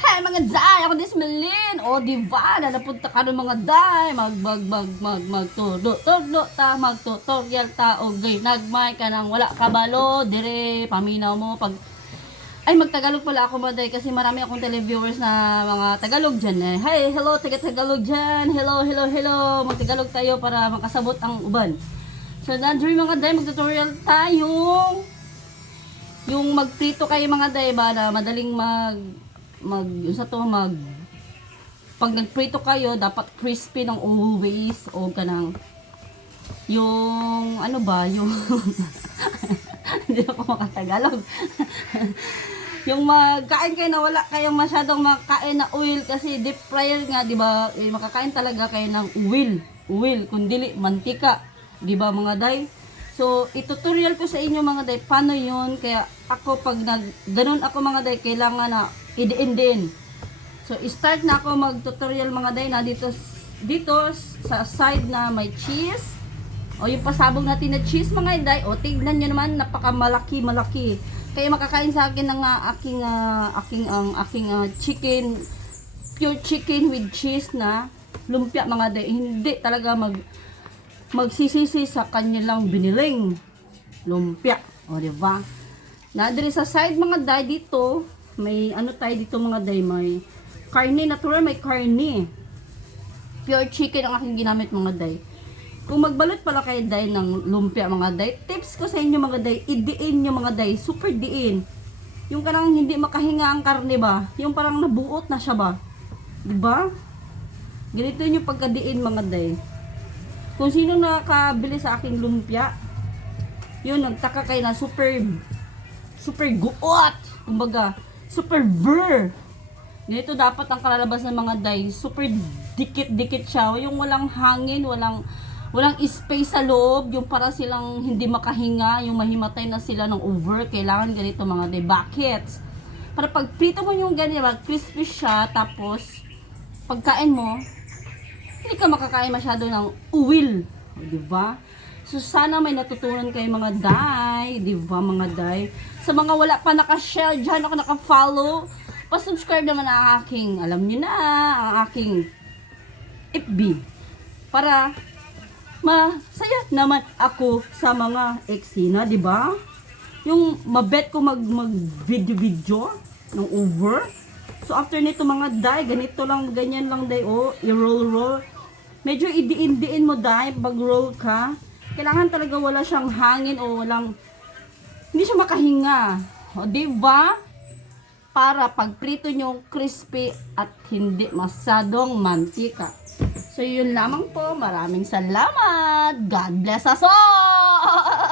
Hey mga day, ako din si Melin. O diba, napunta ka ng mga day. Magtutulo ta, magtutorial ta. O gay, nagmay ka nang wala kabalo. Dire, paminaw mo. Ay, magtagalog pala ako mga day kasi marami akong televiewers na mga Tagalog dyan eh. Hey, hello, taga-Tagalog dyan. Hello, hello, hello. Magtagalog tayo para makasabot ang uban. So, during mga day, magtutorial tayo. Yung magprito kayo mga day ba na madaling pag nagprito kayo dapat crispy ng always o kanang yung ano ba yung hindi ako makatagalog yung magkain kayo na wala kayong masyadong makain na oil kasi deep fryer nga di ba makakain talaga kayo ng oil kundi mantika di ba mga day. So, itutorial ko sa inyo mga day, paano yun, kaya ako pag ganun ako mga day, kailangan na idiin din. So, start na ako mag-tutorial mga day na dito sa side na may cheese. O, yung pasabog natin na cheese mga day, o tignan nyo naman, napakamalaki. Kaya makakain sa akin ng aking chicken, pure chicken with cheese na lumpia mga day. Hindi talaga magsisisi sa kanilang biniling lumpia. O, diba? Na diri sa side mga day dito, may ano tayo dito mga day, may karne, natural may karne. Pure chicken ang aking ginamit mga day. Kung magbalot pala kayo day ng lumpia mga day, tips ko sa inyo mga day, idiin nyo mga day, super diin. Yung kanang hindi makahinga ang karne ba? Yung parang nabuot na siya ba? Diba? Ganito yung pagkadiin mga day. Kung sino nakabili sa aking lumpia, yun, nagtaka kayo na super guot. Kumbaga, super ver. Ganito dapat ang kalalabas ng mga day. Super dikit-dikit siya. Yung walang hangin, walang space sa loob. Yung para silang hindi makahinga. Yung mahimatay na sila ng over. Kailangan ganito mga day. Buckets. Para pag prito mo yung ganyan, crispy siya. Tapos, pagkain mo, hindi ka makakain masyado ng uwil. O, diba? So, sana may natutunan kayo mga day. Diba, mga day? Sa mga wala pa naka-share dyan, ako naka-follow, pa-subscribe naman ang aking, alam nyo na, ang aking FB. Para masaya naman ako sa mga eksena, diba? Yung mabet ko mag-video-video ng over. So, after nito mga day, ganito lang, ganyan lang day, oh, i-roll. Medyo idiin-diin mo day, pag-roll ka. Kailangan talaga wala siyang hangin o hindi siya makahinga. O, diba? Para pag-prito nyo, crispy at hindi masyadong mantika. So, yun lamang po. Maraming salamat. God bless us all!